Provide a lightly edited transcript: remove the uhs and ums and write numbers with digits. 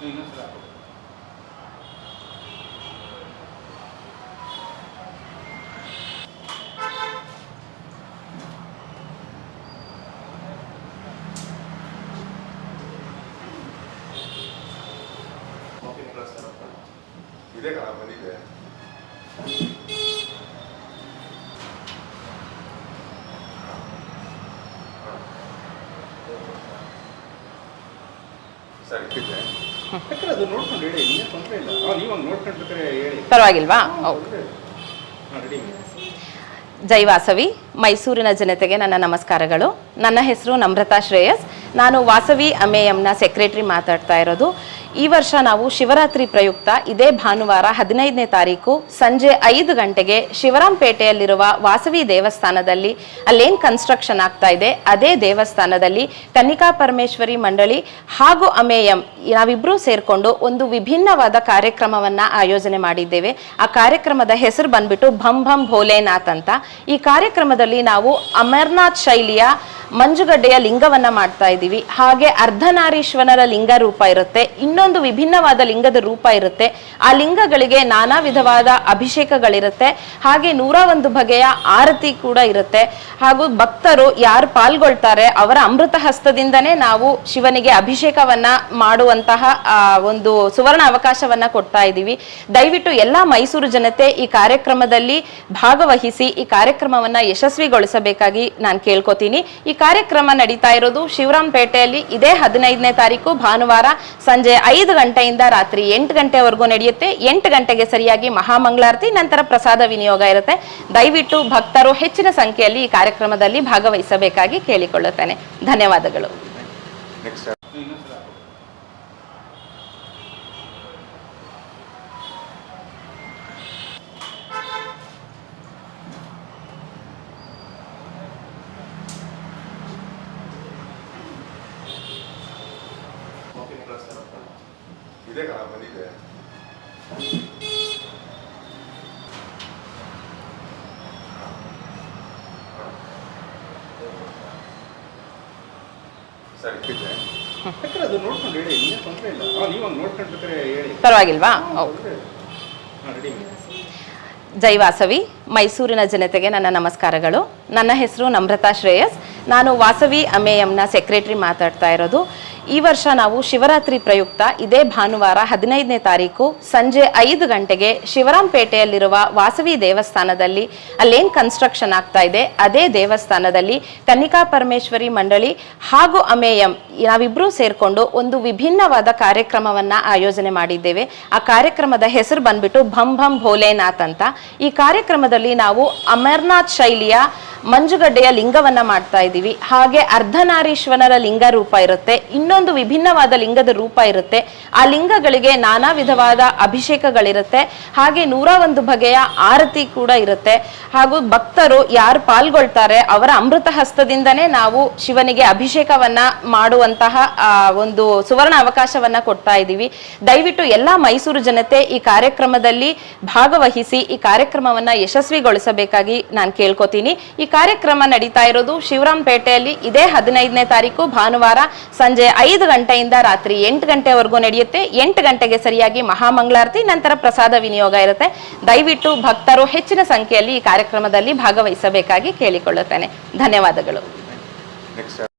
ಇದೇ ಕಣ ಬಂದಿದೆ. ಅದು ನೋಡ್ಕೊಂಡು ಹೇಳಿ, ತೊಂದರೆ ಇಲ್ಲ. ನೀವು ನೋಡ್ಕೊಂಡು ಹೇಳಿ, ಪರವಾಗಿಲ್ವಾ? ಜೈ ವಾಸವಿ. ಮೈಸೂರಿನ ಜನತೆಗೆ ನನ್ನ ನಮಸ್ಕಾರಗಳು. ನನ್ನ ಹೆಸರು ನಮ್ರತಾ ಶ್ರೇಯಸ್. ನಾನು ವಾಸವಿ ಅಮೇಯಂನ ಸೆಕ್ರೆಟರಿ ಮಾತಾಡ್ತಾ ಇರೋದು. ಈ ವರ್ಷ ನಾವು ಶಿವರಾತ್ರಿ ಪ್ರಯುಕ್ತ ಇದೇ ಭಾನುವಾರ 15ನೇ ತಾರೀಕು ಸಂಜೆ 5 ಗಂಟೆಗೆ ಶಿವರಾಂಪೇಟೆಯಲ್ಲಿರುವ ವಾಸವಿ ದೇವಸ್ಥಾನದಲ್ಲಿ, ಅಲ್ಲೇನು ಕನ್ಸ್ಟ್ರಕ್ಷನ್ ಆಗ್ತಾ ಇದೆ ಅದೇ ದೇವಸ್ಥಾನದಲ್ಲಿ ಕನ್ನಿಕಾ ಪರಮೇಶ್ವರಿ ಮಂಡಳಿ ಹಾಗೂ ಅಮೇಯಂ ನಾವಿಬ್ಬರೂ ಸೇರಿಕೊಂಡು ಒಂದು ವಿಭಿನ್ನವಾದ ಕಾರ್ಯಕ್ರಮವನ್ನು ಆಯೋಜನೆ ಮಾಡಿದ್ದೇವೆ. ಆ ಕಾರ್ಯಕ್ರಮದ ಹೆಸರು ಬಂದ್ಬಿಟ್ಟು ಭಂ ಭಂ ಭೋಲೆನಾಥ್ ಅಂತ. ಈ ಕಾರ್ಯಕ್ರಮದಲ್ಲಿ ನಾವು ಅಮರನಾಥ್ ಶೈಲಿಯ ಮಂಜುಗಡ್ಡೆಯ ಲಿಂಗವನ್ನ ಮಾಡ್ತಾ ಇದ್ದೀವಿ. ಹಾಗೆ ಅರ್ಧನಾರೀಶ್ವರನ ಲಿಂಗ ರೂಪ ಇರುತ್ತೆ, ಇನ್ನೊಂದು ವಿಭಿನ್ನವಾದ ಲಿಂಗದ ರೂಪ ಇರುತ್ತೆ. ಆ ಲಿಂಗಗಳಿಗೆ ನಾನಾ ವಿಧವಾದ ಅಭಿಷೇಕಗಳಿರುತ್ತೆ. ಹಾಗೆ 101 ಬಗೆಯ ಆರತಿ ಕೂಡ ಇರುತ್ತೆ. ಹಾಗೂ ಭಕ್ತರು ಯಾರು ಪಾಲ್ಗೊಳ್ತಾರೆ ಅವರ ಅಮೃತ ಹಸ್ತದಿಂದನೇ ನಾವು ಶಿವನಿಗೆ ಅಭಿಷೇಕವನ್ನ ಮಾಡುವಂತಹ ಒಂದು ಸುವರ್ಣ ಅವಕಾಶವನ್ನ ಕೊಡ್ತಾ ಇದ್ದೀವಿ. ದಯವಿಟ್ಟು ಎಲ್ಲಾ ಮೈಸೂರು ಜನತೆ ಈ ಕಾರ್ಯಕ್ರಮದಲ್ಲಿ ಭಾಗವಹಿಸಿ ಈ ಕಾರ್ಯಕ್ರಮವನ್ನ ಯಶಸ್ವಿಗೊಳಿಸಬೇಕಾಗಿ ನಾನು ಕೇಳ್ಕೊತೀನಿ. ಈ ಕಾರ್ಯಕ್ರಮ ನಡೀತಾ ಇರೋದು ಶಿವರಾಂಪೇಟೆಯಲ್ಲಿ ಇದೇ 15ನೇ ತಾರೀಕು ಭಾನುವಾರ ಸಂಜೆ 5 ಗಂಟೆಯಿಂದ ರಾತ್ರಿ 8 ಗಂಟೆವರೆಗೂ ನಡೆಯುತ್ತೆ. 8 ಗಂಟೆಗೆ ಸರಿಯಾಗಿ ಮಹಾಮಂಗಳಾರತಿ, ನಂತರ ಪ್ರಸಾದ ವಿನಿಯೋಗ ಇರುತ್ತೆ. ದಯವಿಟ್ಟು ಭಕ್ತರು ಹೆಚ್ಚಿನ ಸಂಖ್ಯೆಯಲ್ಲಿ ಈ ಕಾರ್ಯಕ್ರಮದಲ್ಲಿ ಭಾಗವಹಿಸಬೇಕಾಗಿ ಕೇಳಿಕೊಳ್ಳುತ್ತೇನೆ. ಧನ್ಯವಾದಗಳು. ಇದೇ ಕಣ ಬಂದಿದೆ. ಅದು ನೋಡ್ಕೊಂಡು ಹೇಳಿ, ತೊಂದರೆ ಇಲ್ಲ. ನೀವು ನೋಡ್ಕೊಂಡು ಹೇಳಿ, ಪರವಾಗಿಲ್ವಾ? ಜೈ ವಾಸವಿ. ಮೈಸೂರಿನ ಜನತೆಗೆ ನನ್ನ ನಮಸ್ಕಾರಗಳು. ನನ್ನ ಹೆಸರು ನಮ್ರತಾ ಶ್ರೇಯಸ್. ನಾನು ವಾಸವಿ ಅಮೇಯಂನ ಸೆಕ್ರೆಟರಿ ಮಾತಾಡ್ತಾ ಇರೋದು. ಈ ವರ್ಷ ನಾವು ಶಿವರಾತ್ರಿ ಪ್ರಯುಕ್ತ ಇದೇ ಭಾನುವಾರ 15ನೇ ತಾರೀಕು ಸಂಜೆ 5 ಗಂಟೆಗೆ ಶಿವರಾಂಪೇಟೆಯಲ್ಲಿರುವ ವಾಸವಿ ದೇವಸ್ಥಾನದಲ್ಲಿ, ಅಲ್ಲೇನು ಕನ್ಸ್ಟ್ರಕ್ಷನ್ ಆಗ್ತಾ ಇದೆ ಅದೇ ದೇವಸ್ಥಾನದಲ್ಲಿ ಕನ್ನಿಕಾ ಪರಮೇಶ್ವರಿ ಮಂಡಳಿ ಹಾಗೂ ಅಮೇಯಂ ನಾವಿಬ್ಬರೂ ಸೇರಿಕೊಂಡು ಒಂದು ವಿಭಿನ್ನವಾದ ಕಾರ್ಯಕ್ರಮವನ್ನ ಆಯೋಜನೆ ಮಾಡಿದ್ದೇವೆ. ಆ ಕಾರ್ಯಕ್ರಮದ ಹೆಸರು ಬಂದ್ಬಿಟ್ಟು ಭಂ ಭಂ ಭೋಲೆನಾಥ್ ಅಂತ. ಈ ಕಾರ್ಯಕ್ರಮದಲ್ಲಿ ನಾವು ಅಮರನಾಥ್ ಶೈಲಿಯ ಮಂಜುಗಡ್ಡೆಯ ಲಿಂಗವನ್ನ ಮಾಡ್ತಾ ಇದ್ದೀವಿ. ಹಾಗೆ ಅರ್ಧನಾರೀಶ್ವರನ ಲಿಂಗ ರೂಪ ಇರುತ್ತೆ, ಇನ್ನೊಂದು ವಿಭಿನ್ನವಾದ ಲಿಂಗದ ರೂಪ ಇರುತ್ತೆ. ಆ ಲಿಂಗಗಳಿಗೆ ನಾನಾ ವಿಧವಾದ ಅಭಿಷೇಕಗಳಿರುತ್ತೆ. ಹಾಗೆ 101 ಬಗೆಯ ಆರತಿ ಕೂಡ ಇರುತ್ತೆ. ಹಾಗೂ ಭಕ್ತರು ಯಾರು ಪಾಲ್ಗೊಳ್ತಾರೆ ಅವರ ಅಮೃತ ಹಸ್ತದಿಂದನೇ ನಾವು ಶಿವನಿಗೆ ಅಭಿಷೇಕವನ್ನ ಮಾಡುವಂತಹ ಒಂದು ಸುವರ್ಣ ಅವಕಾಶವನ್ನ ಕೊಡ್ತಾ ಇದ್ದೀವಿ. ದಯವಿಟ್ಟು ಎಲ್ಲಾ ಮೈಸೂರು ಜನತೆ ಈ ಕಾರ್ಯಕ್ರಮದಲ್ಲಿ ಭಾಗವಹಿಸಿ ಈ ಕಾರ್ಯಕ್ರಮವನ್ನ ಯಶಸ್ವಿಗೊಳಿಸಬೇಕಾಗಿ ನಾನು ಕೇಳ್ಕೊತೀನಿ. ಈ ಕಾರ್ಯಕ್ರಮ ನಡೀತಾ ಇರೋದು ಶಿವರಾಂಪೇಟೆಯಲ್ಲಿ ಇದೇ 15ನೇ ತಾರೀಕು ಭಾನುವಾರ ಸಂಜೆ 5 ಗಂಟೆಯಿಂದ ರಾತ್ರಿ 8 ಗಂಟೆವರೆಗೂ ನಡೆಯುತ್ತೆ. 8 ಗಂಟೆಗೆ ಸರಿಯಾಗಿ ಮಹಾಮಂಗಳಾರತಿ, ನಂತರ ಪ್ರಸಾದ ವಿನಿಯೋಗ ಇರುತ್ತೆ. ದಯವಿಟ್ಟು ಭಕ್ತರು ಹೆಚ್ಚಿನ ಸಂಖ್ಯೆಯಲ್ಲಿ ಈ ಕಾರ್ಯಕ್ರಮದಲ್ಲಿ ಭಾಗವಹಿಸಬೇಕಾಗಿ ಕೇಳಿಕೊಳ್ಳುತ್ತೇನೆ. ಧನ್ಯವಾದಗಳು.